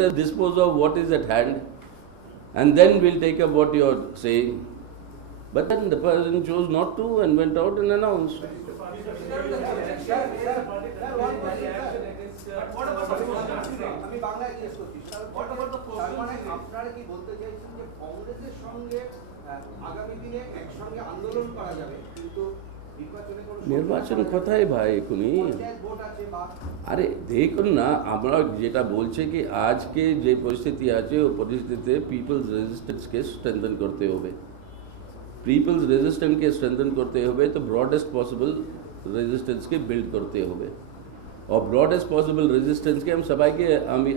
us dispose of what is at hand, and then we'll take up what you're saying. But then the person chose not to and went out and announced. আমি বাংলায় জিজ্ঞেস করছি তার মানে আপনারা কি বলতে চাইছেন যে কংগ্রেসের সঙ্গে আগামী দিনে একসঙ্গে আন্দোলন করা যাবে কিন্তু নির্বাচন কোথায় ভাই এখনই? আরে দেখুন না, আমরা যেটা বলছে কি আজকে যে পরিস্থিতি আছে ও পরিস্থিতিতে পিপলস রেজিস্ট্যান্সকে স্ট্রেংথেন করতে হবে। পিপলস রেজিস্ট্যান্সকে স্ট্রেংথেন করতে হবে তো ব্রডেস্ট পসিবল রেজিস্ট্যান্সকে বিল্ড করতে হবে। और ब्रॉडेस्ट पॉसिबल रेजिस्टेंस के हम सबाई के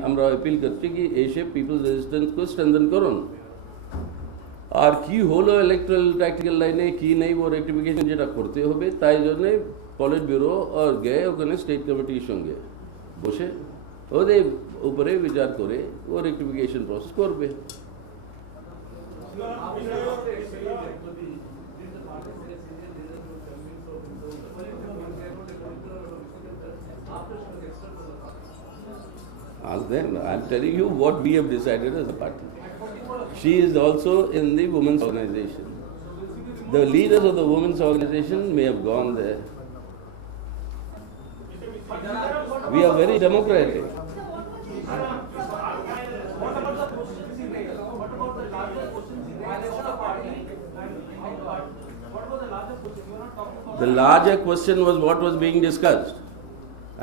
আমরা অ্যাপিল করছি কি এসে পিপলস রেজিস্ট্যান্স को স্ট্রেংথেন করুন। আর কি হলো ইলেকট্রাল ট্যাকটিক্যাল লাইনে কি নেই ও রেক্টিফিকেশন যেটা করতে হবে, তাই জন্য পলিট ব্যুরো আর গিয়ে ওখানে স্টেট কমিটির সঙ্গে বসে ওদের উপরে বিচার করে ও রেক্টিফিকেশন প্রসেস করবে। Then I'm telling you what we have decided as a party. She is also in the women's organization. The leaders of the women's organization may have gone there. We are very democratic. The larger question was what was being discussed.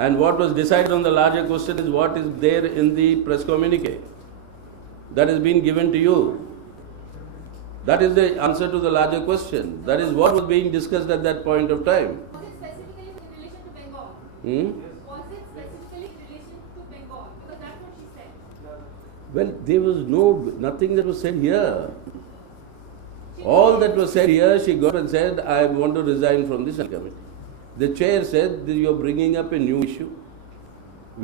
And what was decided on the larger question is what is there in the press communique that has been given to you. That is the answer to the larger question. That is what was being discussed at that point of time. Was it specifically in relation to Bengal? Was it specifically in relation to Bengal? Because that's what she said. Well, there was nothing that was said here. All that was said here, she got and said, I want to resign from this committee. The chair said that you are bringing up a new issue.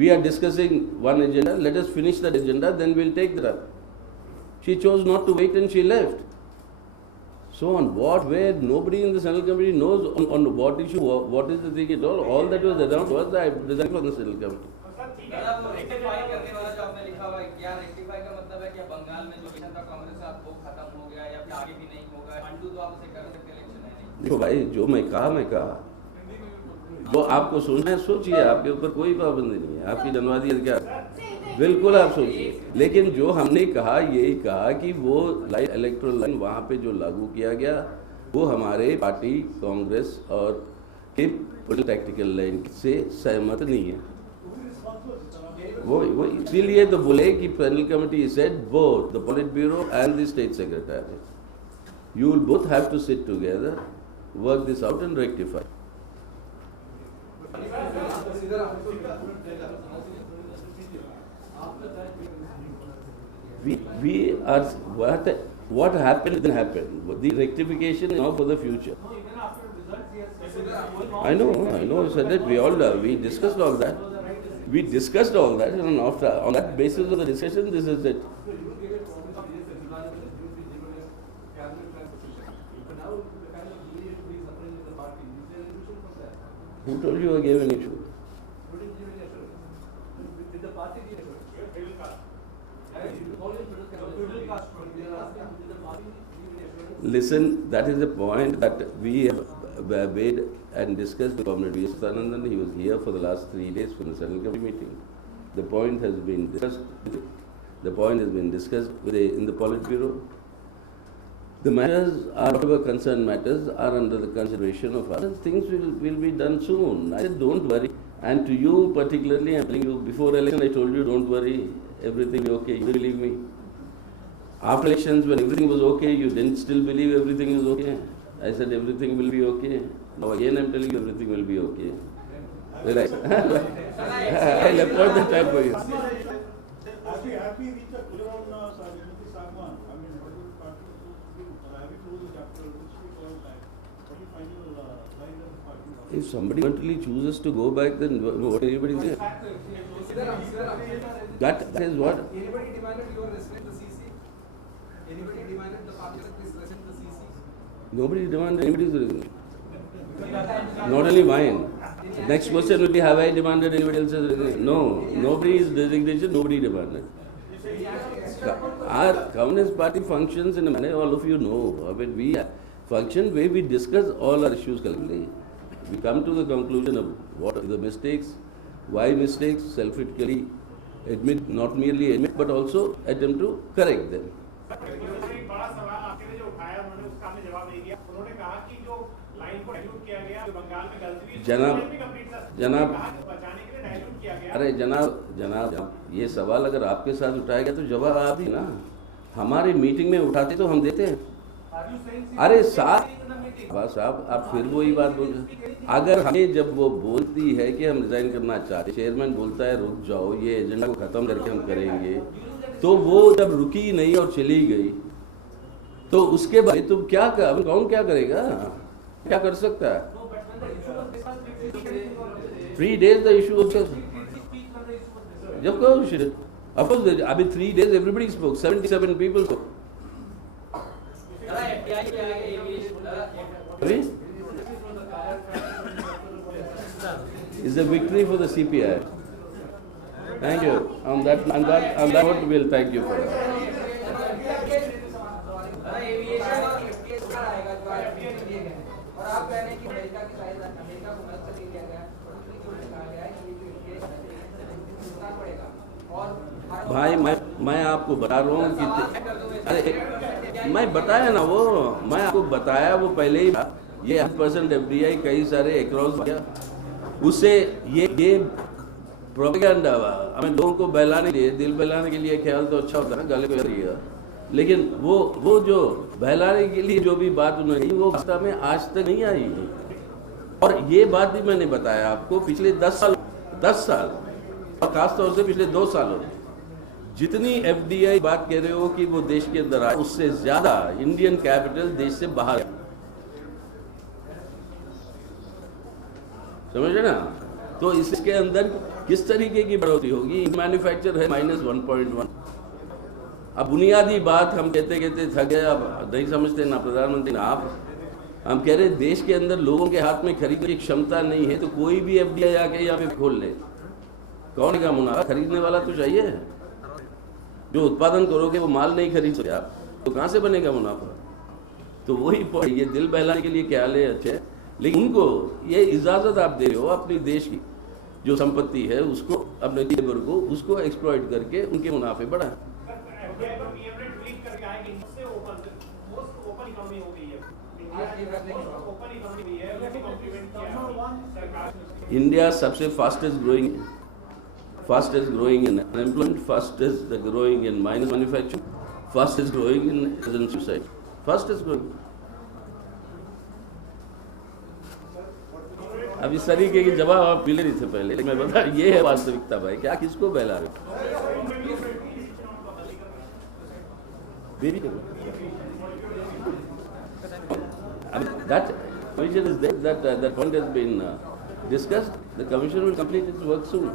We are discussing one agenda. Let us finish that agenda, then we'll take that up. She chose not to wait and she left. So on what, where, nobody in the Central Committee knows on what issue, what is the thing at all. All that was announced was that I resigned from the Central Committee. देखो भाई, जो मैं कहा वो आपको सुनना है सोचिए, आपके ऊपर कोई पाबंदी नहीं है, आपकी जनवादी क्या बिल्कुल आप सोचिए। लेकिन जो हमने कहा यही कहा कि वो इलेक्ट्रल लाइन वहाँ पे जो लागू किया गया वो हमारे पार्टी कांग्रेस और के टैक्टिकल लाइन से सहमत नहीं है। वो इसीलिए तो बोले कि panel committee said both the politburo and the state secretary you will both have to sit together, work this out and rectify. We are what happened didn't happen. The rectification is now for the future. I know. I said that we discussed all that. And after on that basis of the discussion, this is it. Who told you I gave an issue? Listen, that is the point that we have made and discussed with Comrade V.S. Satyanandan. He was here for the last 3 days for the Central Committee meeting. The point has been discussed in the Politburo. The matters are, whatever concerned matters are under the consideration of others. Things will be done soon. I said, don't worry. And to you particularly, I'm telling you, before election I told you, don't worry, everything will be okay. You believe me. After elections, when everything was okay, you didn't still believe everything was okay. I said, everything will be okay. Now again I'm telling you, everything will be okay. Right. I left out the time for you. Happy with the Kulevan Sagman. I mean, what is the party happy to the chapter which we call that? What is final line of the party? If somebody voluntarily chooses to go back, then what anybody say? That is what? Anybody demanded your resident the CC? Anybody demanded the party that please resident the CC? Nobody demanded anybody's resignation. Not only mine. Next question will be, have I demanded anybody else's resignation? No. Nobody's resignation, nobody demanded. Our Communist Party functions in a manner all of you know. I mean, we function where we discuss all our issues collectively. We come to the conclusion of what are the mistakes, why mistakes, self-critically admit, not merely admit, but also attempt to correct them. एक बड़ा सवाल आपके लिए जो उठाया उन्होंने उसका आपने जवाब नहीं दिया। उन्होंने कहा कि जो लाइन को डाइल्यूट किया गया, जो बंगाल में गलती हुई, जनाब बचाने के लिए डाइल्यूट किया गया। अरे जनाब ये सवाल अगर आपके साथ उठाया गया तो जवाब आप ही ना, हमारी मीटिंग में उठाते तो हम देते हैं। अरे साथ बस आप फिर वही बात बोल, अगर हमें जब वो बोलती है कि हम रिजाइन करना चाहते, चेयरमैन बोलता है रुक जाओ, ये एजेंडा को खत्म करके हम करेंगे, तो वो जब रुकी नहीं और चली गई तो उसके बाद तुम क्या कर, कौन क्या करेगा, क्या कर सकता है? 3 days the issue was of course अभी 3 days everybody spoke, 77 people spoke. Is a victory for the CPI. Thank you. On that note, we'll thank you for that. और आप कह रहे हैं कि अमेरिका की साइज अमेरिका को मदद कर दिया गया, कहा गया है कि ये नुकसान पड़ेगा। और भाई मैं आपको बता रहा हूँ कि अरे मैं बताया ना, वो मैं आपको बताया वो पहले ही ये 100% FDI कई सारे अक्रॉस गया, उससे ये प्रोपेगेंडा हमें लोगों को बहलाने के लिए, दिल बहलाने के लिए ख्याल तो अच्छा होता है ना, गले को दिया, लेकिन वो जो बहलाने के लिए जो भी बात उन्होंने की वो वास्तव में आज तक नहीं आई। और ये बात भी मैंने बताया आपको पिछले 10 साल और खासतौर से पिछले 2 सालों में जितनी FDI बात कह रहे हो कि वो देश के अंदर आए, उससे ज्यादा इंडियन कैपिटल देश से बाहर है। समझे ना? तो इसके अंदर किस तरीके की बढ़ोतरी होगी? मैन्युफैक्चर है -1.1। अब बुनियादी बात हम कहते थक गए, अब नहीं समझते ना प्रधानमंत्री ना आप। हम कह रहे देश के अंदर लोगों के हाथ में खरीदने की क्षमता नहीं है, तो कोई भी FDI आके यहाँ पे खोल ले, कौन का मुनाफा? खरीदने वाला तो चाहिए। जो उत्पादन करोगे वो माल नहीं खरीद सकते आप, तो कहाँ से बनेगा मुनाफा? तो वही ये दिल बहलाने के लिए क्या ले अच्छे, लेकिन उनको ये इजाज़त आप दे रहे हो अपनी देश की जो संपत्ति है उसको, अपने लेबर को उसको एक्सप्लॉइट करके उनके मुनाफे बढ़ाएं। इंडिया सबसे fastest growing in unemployment, fastest growing in minus manufacturing, fastest growing in suicide, fastest growing. अब इस तरीके के जवाब आप मिले नहीं थे पहले, मैं बता, ये है वास्तविकता भाई, क्या किसको बहला रहे हो? That commission is there, that point has been discussed. The commission will complete its work soon.